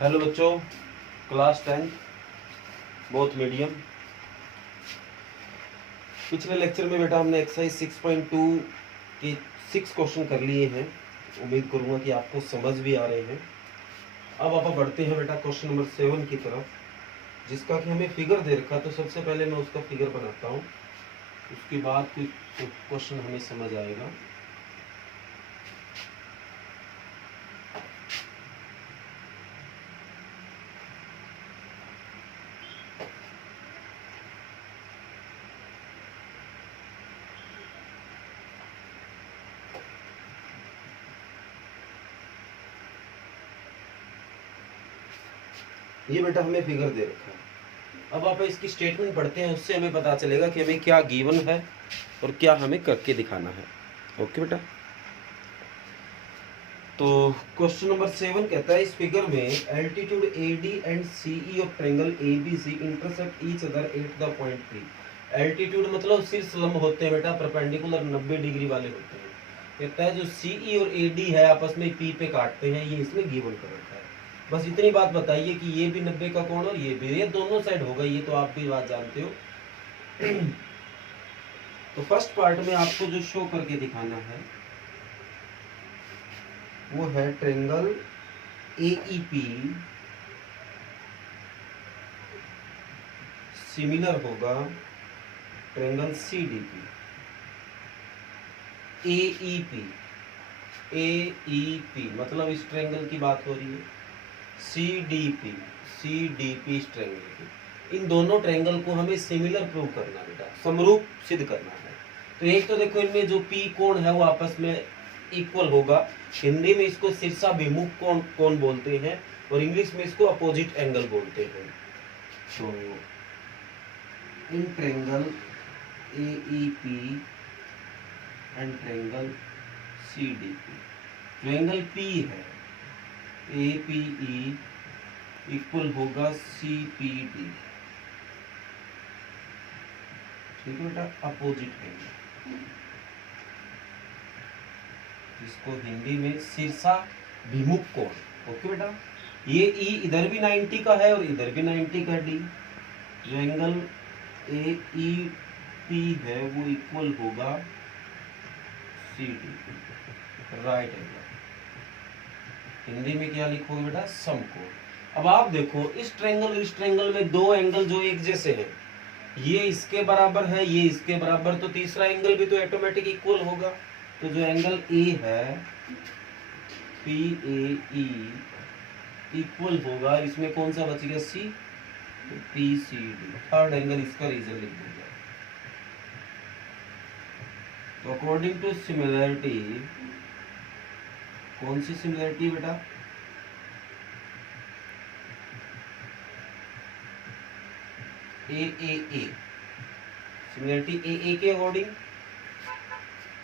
Hello बच्चों, class 10 both medium. पिछले lecture में बेटा हमने एक्सरसाइज 6.2 के 6 क्वेश्चन कर लिए हैं। उम्मीद करूंगा कि आपको समझ भी आ रहे हैं। अब आप बढ़ते हैं बेटा क्वेश्चन नंबर 7 की तरफ, जिसका कि हमें फिगर दे रखा। तो सबसे पहले मैं उसका फिगर बनाता हूँ, उसके बाद कुछ क्वेश्चन हमें समझ आएगा। ये बेटा हमें फिगर दे रखा है। अब आप इसकी स्टेटमेंट पढ़ते हैं, उससे हमें पता चलेगा कि हमें क्या गिवन है और क्या हमें करके दिखाना है। ओके बेटा, तो क्वेश्चन नंबर 7 कहता है इस फिगर में altitude AD and CE of triangle ABC intersect each other at the point P। Altitude मतलब शीर्ष लंब होते हैं बेटा, परपेंडिकुलर 90 डिग्री वाले होते हैं। कहता है जो CE और AD है आपस में P पे काटते हैं, ये इसमें गिवन कर रखा है। बस इतनी बात बताइए कि ये भी 90 का कोण और ये भी, ये दोनों साइड होगा, ये तो आप भी बात जानते हो। तो फर्स्ट पार्ट में आपको जो शो करके दिखाना है वो है ट्रायंगल AEP सिमिलर होगा ट्रायंगल CDP। AEP मतलब इस ट्रायंगल की बात हो रही है। CDP इस ट्रायंगल की। इन दोनों ट्रायंगल को हमें सिमिलर प्रूव करना बेटा, समरूप सिद्ध करना है। तो एक तो देखो इनमें जो P कोण है वो आपस में इक्वल होगा। हिंदी में इसको शीर्षाभिमुख कोण बोलते हैं और इंग्लिश में इसको अपोजिट एंगल बोलते हैं। तो इन triangle AEP and triangle CDP, triangle P है APE इक्वल होगा CPD। ठीक है बेटा, अपोजिट एंगल, इसको हिंदी में शीर्षाभिमुख कोण। ओके बेटा, ये E इधर भी 90 का है और इधर भी 90 का D। ट्रायंगल AEP है वो इक्वल होगा CDP, राइट एंगल। हिंदी में क्या लिखोगे बेटा, समकोण। अब आप देखो इस ट्रायंगल में दो एंगल जो एक जैसे हैं, ये इसके बराबर है, ये इसके बराबर, तो तीसरा एंगल भी तो ऑटोमेटिक इक्वल होगा। तो जो एंगल A है PAE इक्वल होगा, इसमें कौन सा बच गया C, तो PCD। थर्ड एंगल इसका रीजन लिख दूंगा। तो अकॉर्डिंग टू सिमिलरिटी, कौन सी सिमिलरिटी बेटा, AAA सिमिलरिटी AA के अकॉर्डिंग।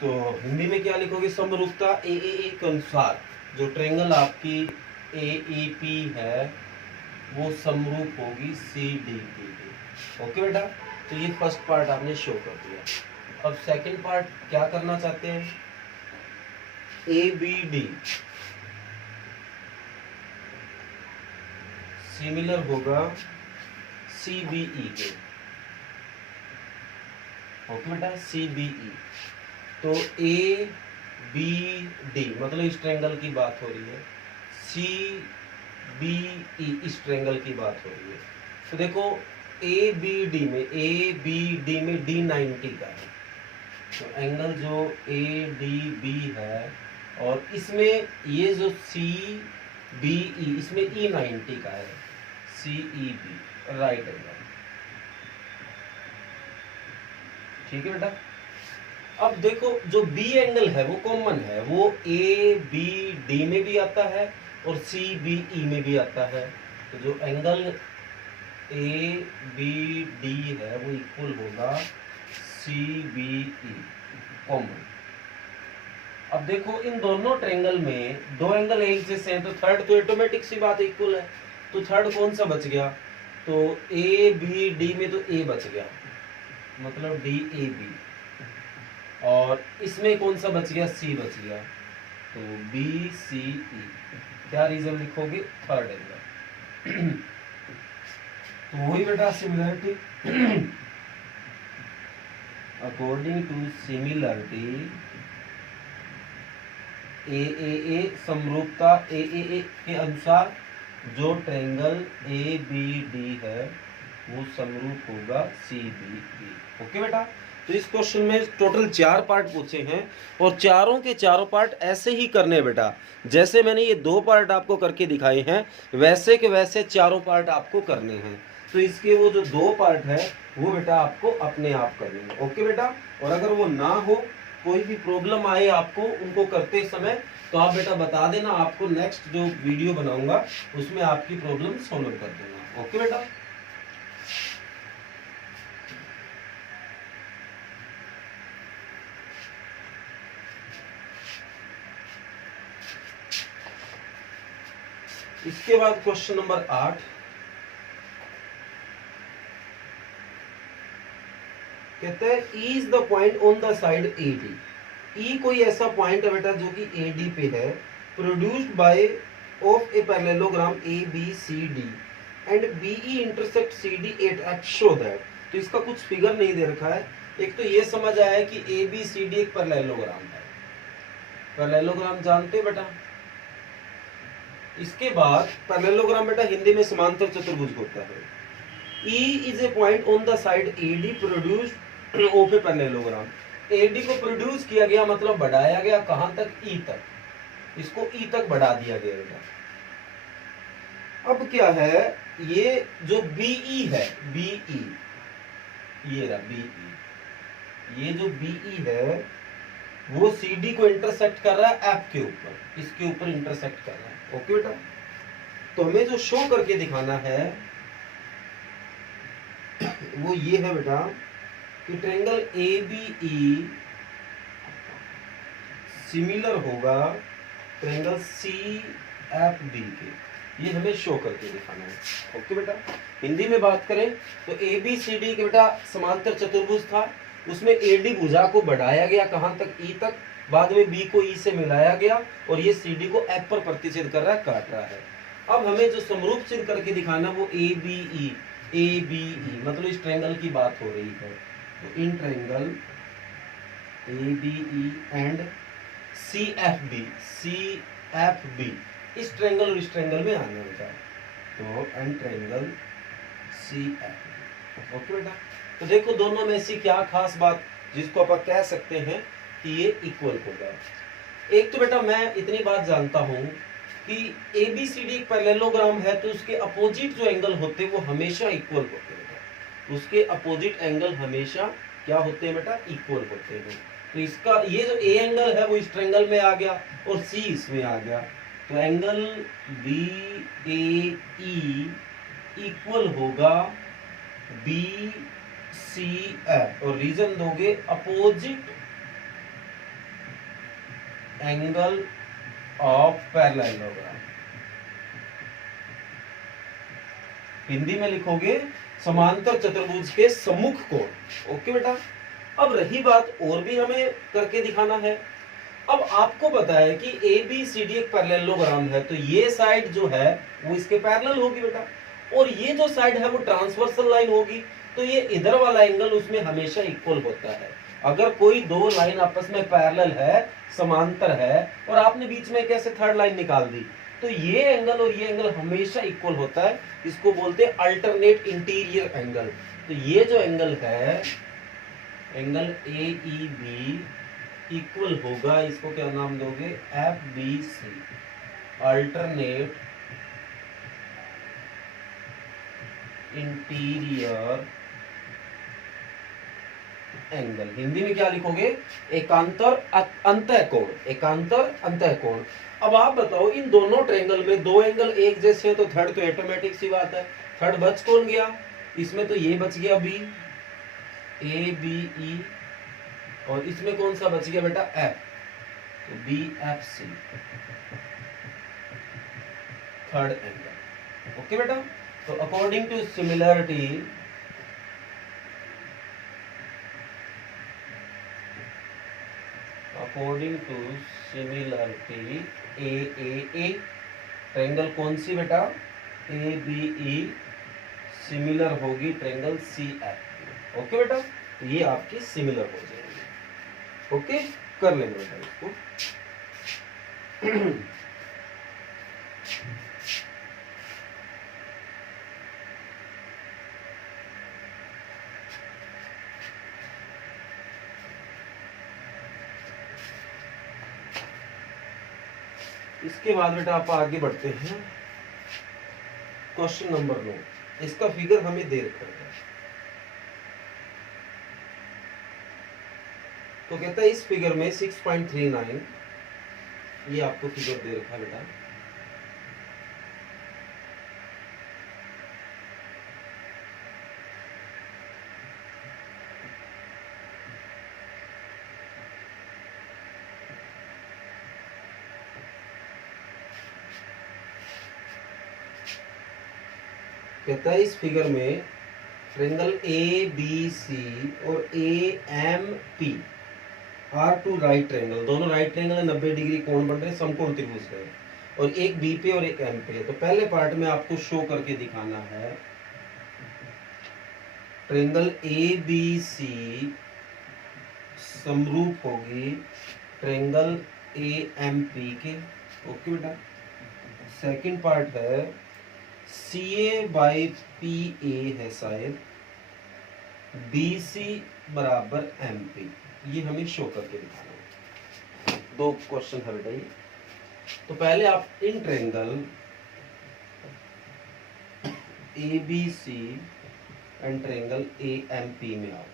तो हिंदी में क्या लिखोगे, समरूपता AAA के अनुसार जो ट्रायंगल आपकी AEP है वो समरूप होगी CDP की। ओके बेटा, तो ये फर्स्ट पार्ट आपने शो कर दिया। अब सेकंड पार्ट क्या करना चाहते हैं, ABD सिमिलर होगा CBE के। ओके बेटा, CBE। तो ABD मतलब इस ट्रायंगल की बात हो रही है, CBE इस ट्रायंगल की बात हो रही है। तो देखो ABD में D 90 का है, तो एंगल जो ADB है और इसमें ये जो CBE इसमें E 90 का है, CEB, राइट एंगल। ठीक है बेटा, अब देखो जो B एंगल है वो कॉमन है, वो ABD में भी आता है और CBE में भी आता है। तो जो एंगल ABD है वो इक्वल होगा CBE, कॉमन। अब देखो इन दोनों ट्रायंगल में दो एंगल एक जैसे हैं, तो थर्ड तो ऑटोमेटिक सी बात इक्वल है। तो थर्ड कौन सा बच गया, तो ABD में तो A बच गया, मतलब DAB, और इसमें कौन सा बच गया, C बच गया, तो BCE। क्या रीजन लिखोगे, थर्ड एंगल। तो वही बेटा सिमिलरिटी, अकॉर्डिंग टू सिमिलरिटी ए समरूपता ए के अनुसार जो ट्रायंगल ए बी डी है वो समरूप होगा सी बी डी। ओके बेटा, तो इस क्वेश्चन में टोटल 4 पार्ट पूछे हैं और चारों के चारों पार्ट ऐसे ही करने बेटा, जैसे मैंने ये 2 पार्ट आपको करके दिखाए हैं वैसे के वैसे चारों पार्ट आपको करने हैं। तो इसके वो जो 2 पार्ट है वो बेटा आपको अपने आप करने हैं। ओके बेटा, और अगर वो ना हो, कोई भी प्रॉब्लम आए आपको उनको करते समय, तो आप बेटा बता देना, आपको नेक्स्ट जो वीडियो बनाऊंगा उसमें आपकी प्रॉब्लम सॉल्व कर दूंगा। ओके बेटा, इसके बाद क्वेश्चन नंबर 8 कहते हैं E is the point on the side A D. E कोई ऐसा पॉइंट है बेटा जो कि ए डी पे है, produced by of a parallelogram A B C D and B E intersect C D at F, show that. तो इसका कुछ फिगर नहीं दे रखा है। एक तो ये समझ आया कि ए बी सी डी एक पैरेललोग्राम है। पैरेललोग्राम जानते हो बेटा? इसके बाद पैरेललोग्राम बेटा हिंदी में समांतर चतुर्भुज होता है। E is a point on the side AD produced of a parallelogram। AD को प्रोड्यूस किया गया मतलब बढ़ाया गया कहां तक? E तक। इसको E तक बढ़ा दिया गया बेटा। अब क्या है, ये जो BE है, BE, ये रहा BE, ये जो BE है वो CD को इंटरसेक्ट कर रहा है F के ऊपर, इसके ऊपर इंटरसेक्ट कर रहा है। ओके बेटा, तो हमें जो शो करके दिखाना है वो ये है बेटा कि triangle A B E similar होगा ट्रायंगल सी एफ डी के। ये हमें शो करके दिखाना है। ओके बेटा, हिंदी में बात करें तो ए बी सी डी के बेटा समांतर चतुर्भुज था, उसमें ए डी भुजा को बढ़ाया गया कहां तक? ई तक, बाद में बी को ई से मिलाया गया और ये सी डी को एफ पर प्रतिच्छेद कर रहा है, काट रहा है। अब हमें जो समरूप चिन्ह करके दिखाना वो ए बी ई, ए बी ई मतलब इस ट्रायंगल की बात हो रही है। तो इन triangle A B E and C F B, C F B, इस ट्रायंगल और इस ट्रायंगल में आने होता है। तो and triangle C F. Okay बेटा, तो देखो दोनों में से क्या खास बात जिसको अपन कह सकते हैं कि ये इक्वल होगा। एक तो बेटा मैं इतनी बात जानता हूं कि ABCD एक पैरेललोग्राम है तो उसके अपोजिट जो एंगल होते हैं वो हमेशा इक्वल होते हैं बेटा। उसके अपोजिट एंगल हमेशा क्या होते हैं बेटा? इक्वल होते हैं। तो इसका ये जो A एंगल है वो इस ट्रायंगल में आ गया और C इसमें आ गया, तो एंगल BAE इक्वल होगा BCF और रीजन दोगे opposite angle of parallelogram. Hindi में लिखोगे समांतर चतुर्भुज के सम्मुख कोण। ओके बेटा, अब रही बात और भी हमें करके दिखाना है। अब आपको पता है कि ABCD एक पैरेललोग्राम है, तो ये साइड जो है वो इसके पैरेलल होगी बेटा, और ये जो साइड है वो ट्रांसवर्सल लाइन होगी, तो ये इधर वाला एंगल उसमें हमेशा इक्वल होता है। अगर कोई दो लाइन आपस में पैरेलल है, समांतर है, और आपने बीच में कैसे थर्ड लाइन निकाल दी, तो ये एंगल और ये एंगल हमेशा इक्वल होता है। इसको बोलते हैं अल्टरनेट इंटीरियर एंगल। तो ये जो एंगल है, एंगल AEB इक्वल होगा, इसको क्या नाम दोगे? FBC, alternate interior angle. Hindi में क्या लिखोगे? एकांतर अंतःकोण, एकांतर अंतःकोण। अब आप बताओ इन दोनों ट्रायंगल में दो एंगल एक जैसे हैं तो थर्ड तो ऑटोमेटिक सी बात है, थर्ड बच कौन गया? इसमें तो ये बच गया B, ABE, और इसमें कौन सा बच गया बेटा? F, तो BFC, थर्ड एंगल। ओके बेटा, तो according to similarity according to similarity a triangle कौन सी बेटा? ABE सिमिलर होगी ट्रायंगल CF। ओके बेटा, तो ये आपकी सिमिलर हो जाएगी। ओके, कर लेंगे बेटा इसको। इसके बाद बेटा आप आगे बढ़ते हैं। क्वेश्चन नंबर 9, इसका फिगर हमें दे रखा है। तो कहता है इस फिगर में 6.39, ये आपको फिगर दे रखा है बेटा। कहता है इस फिगर में ट्रायंगल ABC और AMP are two right triangle, दोनों राइट ट्रायंगल 90 डिग्री कोण बन रहे हैं, समकोण त्रिभुज है, और एक बी पे और एक एम पे। तो पहले पार्ट में आपको शो करके दिखाना है ट्रायंगल ABC समरूप होगी ट्रायंगल AMP के। ओके बेटा, सेकंड पार्ट है CA/PA है शायद, BC बराबर MP, ये हमें शो करके दिखाना है। दो क्वेश्चन है बेटा ये। तो पहले आप in triangle ABC and triangle AMP में आओ।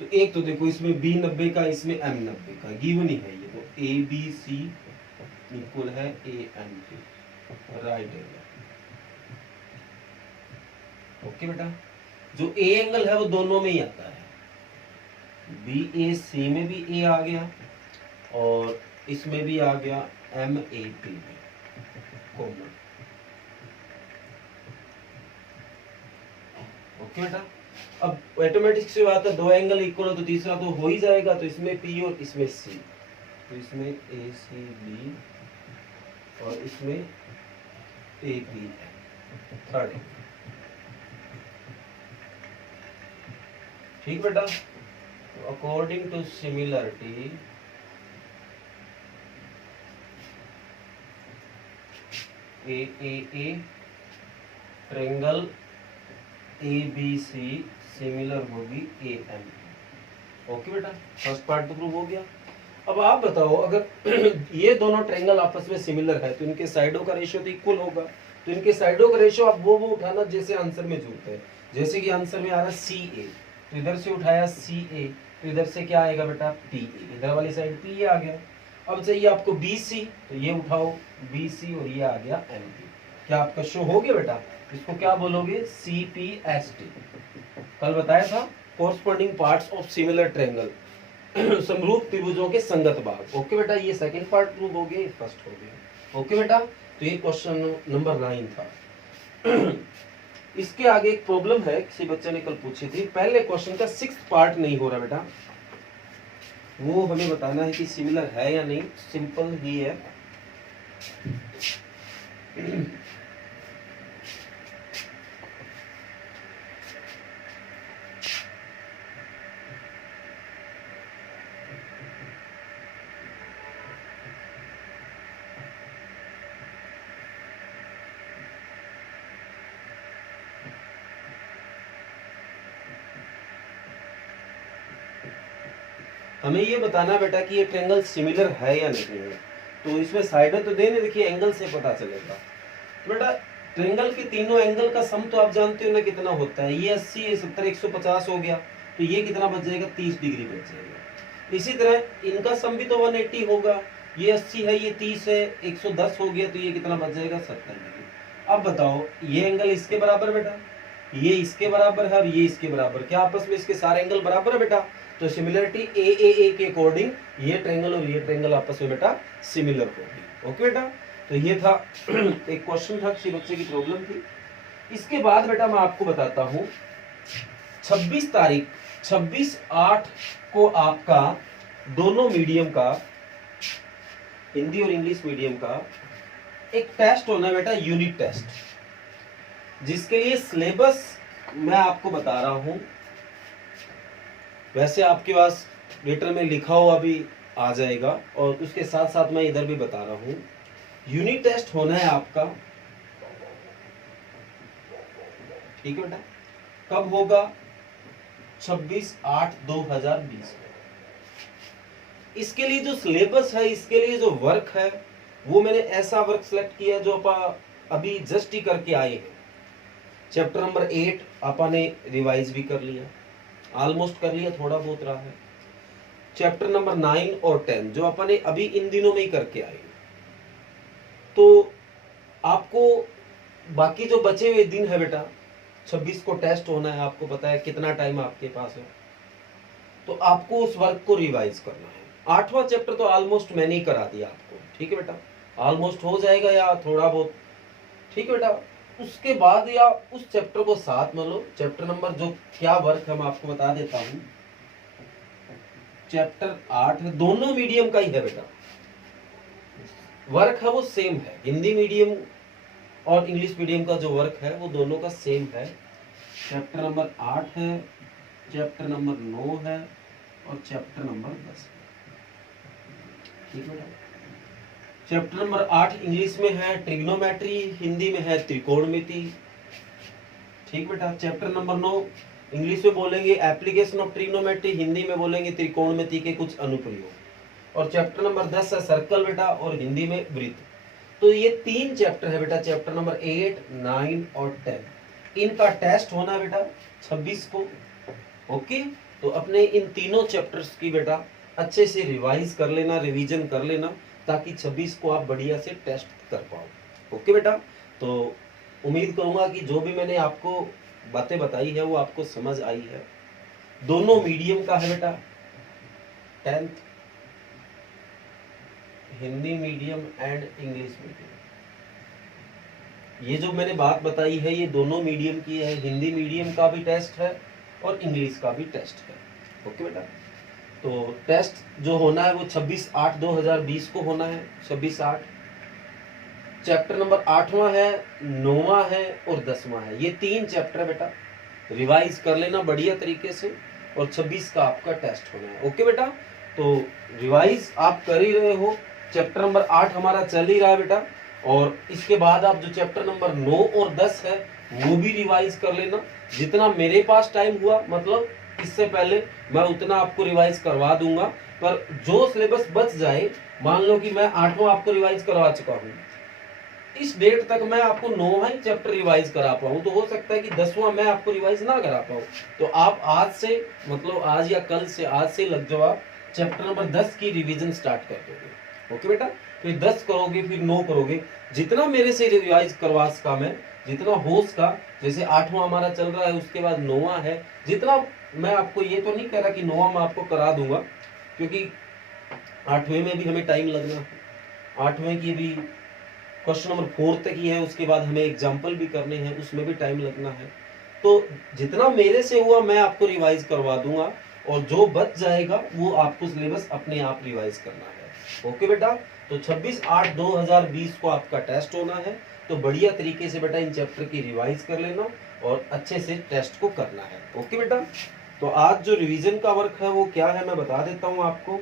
तो एक तो देखो इसमें B 90 का, इसमें M 90 का, गिवन ही है ये। तो ABC इक्वल है AMP, राइट एंगल। ओके बेटा, जो A एंगल है वो दोनों में ही आता है, BAC में भी A आ गया और इसमें भी आ गया MAP में कॉमन। ओके बेटा, अब ऑटोमेटिक से बात है, दो एंगल इक्वल हो तो तीसरा तो हो ही जाएगा। तो इसमें P और इसमें C, तो इसमें ACB और इसमें AP है थर्ड। ठीक बेटा, according to similarity AAA triangle ABC similar होगी AM। ओके बेटा, फर्स्ट पार्ट तो प्रूव हो गया। अब आप बताओ, अगर ये दोनों ट्रायंगल आपस में सिमिलर है तो इनके साइडों का रेशियो तो इक्वल होगा। तो इनके साइडों का रेशियो आप वो उठाना जैसे आंसर में जुड़ते हैं। जैसे कि आंसर में आ रहा है CA, तो इधर से उठाया CA, तो इधर से क्या आएगा बेटा PA, इधर वाली साइड PA आ गया। अब चाहिए आपको BC, तो ये उठाओ BC और ये आ गया MP। क्या आपका शो हो गया बेटा? इसको क्या बोलोगे? CPST। कल बताया था corresponding parts of similar triangle, समरूप त्रिभुजों के संगत भाग। ओके बेटा, ये सेकंड पार्ट प्रूव हो गया, फर्स्ट हो गया। ओके बेटा, तो ये क्वेश्चन नंबर 9 था। इसके आगे एक प्रॉब्लम है, किसी बच्चे ने कल पूछी थी, पहले क्वेश्चन का 6th पार्ट नहीं हो रहा बेटा, वो हमें बताना है कि सिमिलर है या नहीं। सिंपल ही है। हमें ये बताना बेटा कि ये ट्रायंगल सिमिलर है या नहीं है। तो इसमें साइडें तो देने, देखिए एंगल से पता चलेगा। तो बेटा ट्रायंगल के तीनों एंगल का सम तो आप जानते हो ना कितना होता है। ये 80, ये 70, 150 हो गया, तो ये कितना बच जाएगा? 30 डिग्री बच जाएगा। इसी तरह इनका सम भी तो 180 होगा। ये 80 है, ये 30 है, 110 हो गया, तो ये कितना बच जाएगा? 70 डिग्री। अब बताओ, ये एंगल इसके बराबर बेटा, ये इसके बराबर है और ये इसके बराबर, क्या आपस में इसके सारे एंगल बराबर है बेटा? तो सिमिलरिटी AAA के अकॉर्डिंग ये ट्रायंगल और ये ट्रायंगल आपस में बेटा सिमिलर होगी। ओके बेटा, तो ये था एक क्वेश्चन था, किसी बच्चे की प्रॉब्लम थी। इसके बाद बेटा मैं आपको बताता हूँ 26 तारीख 26/8 को आपका दोनों मीडियम का, हिंदी और इंग्लिश मीडियम का एक टेस्ट होना है बेटा, यूनिट टेस्ट। जिसके लिए सिलेबस मैं आपको बता रहा हूं। वैसे आपके पास लेटर में लिखा हुआ भी आ जाएगा और उसके साथ साथ मैं इधर भी बता रहा हूं। यूनिट टेस्ट होना है आपका, ठीक है बेटा, कब होगा? 26/8/2020। इसके लिए जो सिलेबस है, इसके लिए जो वर्क है, वो मैंने ऐसा वर्क सिलेक्ट किया जो आप अभी जस्ट ही करके आए हैं। चैप्टर नंबर 8 आपने रिवाइज भी कर लिया, ऑलमोस्ट कर लिया, थोड़ा बहुत रहा है। चैप्टर नंबर 9 और 10 जो अपने अभी इन दिनों में ही करके आए। तो आपको बाकी जो बचे हुए दिन है बेटा, 26 को टेस्ट होना है, आपको पता है कितना टाइम आपके पास है, तो आपको उस वर्क को रिवाइज करना है। 8वां चैप्टर तो ऑलमोस्ट मैंने ही करा दिया आपको, ठीक है बेटा, ऑलमोस्ट हो जाएगा या थोड़ा बहुत, ठीक है बेटा। उसके बाद या उस चैप्टर को साथ में लो। चैप्टर नंबर जो क्या वर्क है मैं आपको बता देता हूं। चैप्टर 8 है, दोनों मीडियम का ही है बेटा, वर्क है वो सेम है। हिंदी मीडियम और इंग्लिश मीडियम का जो वर्क है वो दोनों का सेम है। चैप्टर नंबर 8 है, चैप्टर नंबर 9 है और चैप्टर नंबर 10 है, ठीक है। चैप्टर नंबर 8 इंग्लिश में है ट्रिग्नोमेट्री, हिंदी में है त्रिकोणमिति, ठीक बेटा। चैप्टर नंबर 9 इंग्लिश में बोलेंगे एप्लीकेशन ऑफ ट्रिग्नोमेट्री, हिंदी में बोलेंगे त्रिकोणमिति के कुछ अनुप्रयोग। और चैप्टर नंबर 10 है सर्कल बेटा, और हिंदी में वृत्त। तो ये 3 चैप्टर है बेटा, चैप्टर नंबर 8, 9 और 10। इनका टेस्ट होना है बेटा 26 को, ओके। तो अपने इन तीनों चैप्टर्स की बेटा अच्छे से रिवाइज कर लेना, रिवीजन कर लेना, ताकि 26 को आप बढ़िया से टेस्ट कर पाओ, ओके बेटा। तो उम्मीद करूंगा कि जो भी मैंने आपको बातें बताई है वो आपको समझ आई है। दोनों मीडियम का है बेटा, 10th Hindi medium and English medium. ये जो मैंने बात बताई है ये दोनों मीडियम की है, हिंदी मीडियम का भी टेस्ट है और इंग्लिश का भी टेस्ट है, ओके बेटा। तो टेस्ट जो होना है वो 26/8/2020 को होना है, 26/8। चैप्टर नंबर 8वां है, 9वां है और 10वां है। ये 3 चैप्टर है बेटा, रिवाइज कर लेना बढ़िया तरीके से, और 26 का आपका टेस्ट होना है, ओके बेटा। तो रिवाइज आप कर ही रहे हो, चैप्टर नंबर 8 हमारा चल ही रहा है बेटा, और इसके बाद आप जो चैप्टर नंबर 9 और 10 है वो भी रिवाइज कर लेना। जितना मेरे पास टाइम हुआ, मतलब इससे पहले मैं उतना आपको रिवाइज करवा दूंगा, पर जो सिलेबस बच जाए, मान लो कि मैं 8वां आपको रिवाइज करवा चुका हूँ, इस डेट तक मैं आपको 9वां ही चैप्टर रिवाइज करा पाऊँ, तो हो सकता है कि 10वां मैं आपको रिवाइज ना करा पाऊँ। तो आप आज से, मतलब आज या कल से, आज से लग जाओ, आप चैप्टर नंबर 10 की रिवीजन स्टार्ट कर दोगे, ओके बेटा। फिर 10 करोगे, फिर 9 करोगे, जितना मेरे से रिवाइज करवा सका मैं, जितना हो सका। जैसे 8वां हमारा चल रहा है, उसके बाद 9वां है, जितना मैं आपको, ये तो नहीं कह रहा कि 9वां मैं आपको करा दूंगा, क्योंकि 8वें में भी हमें टाइम लगना है। 8वें की भी क्वेश्चन नंबर 4 तक ही है, उसके बाद हमें एग्जाम्पल भी करने हैं, उसमें भी टाइम लगना है। तो जितना मेरे से हुआ मैं आपको रिवाइज करवा दूंगा, और जो बच जाएगा वो आपको सिलेबस अपने आप रिवाइज करना है, ओके बेटा। तो 26/8/2020 को आपका टेस्ट होना है, तो बढ़िया तरीके से बेटा इन चैप्टर की रिवाइज कर लेना और अच्छे से टेस्ट को करना है, ओके बेटा। तो आज जो रिवीजन का वर्क है वो क्या है मैं बता देता हूँ आपको।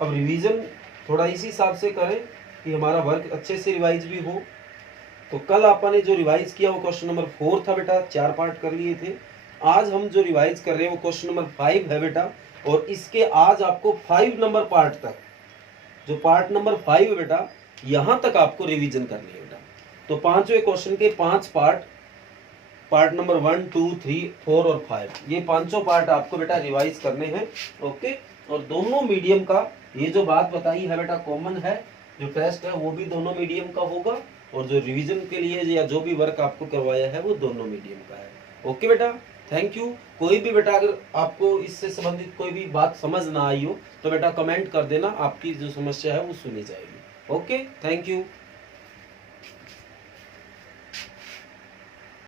अब रिवीजन थोड़ा इसी हिसाब से करें कि हमारा वर्क अच्छे से रिवाइज भी हो। तो कल आपने जो रिवाइज किया वो क्वेश्चन नंबर 4 था बेटा, 4 पार्ट कर लिए थे। आज हम जो रिवाइज कर रहे हैं वो क्वेश्चन नंबर 5 है बेटा, और इसके आज आपको 5 नंबर पार्ट तक, जो पार्ट नंबर 5 है बेटा, यहां तक आपको रिवीजन करनी है बेटा। तो 5वें क्वेश्चन के 5 पार्ट नंबर 1, 2, 3, 4 और 5, ये 5 पार्ट आपको बेटा रिवाइज करने हैं, ओके। और दोनों मीडियम का ये जो बात बताई है बेटा कॉमन है, जो टेस्ट है वो भी दोनों मीडियम का होगा, और जो रिवीजन के लिए या जो भी वर्क आपको करवाया है वो दोनों मीडियम का है, ओके बेटा। Thank you. कोई भी बेटा अगर आपको इससे संबंधित कोई भी बात समझ ना आई हो तो बेटा कमेंट कर देना, आपकी जो समस्या है वो सुनी जाएगी, ओके। Thank you.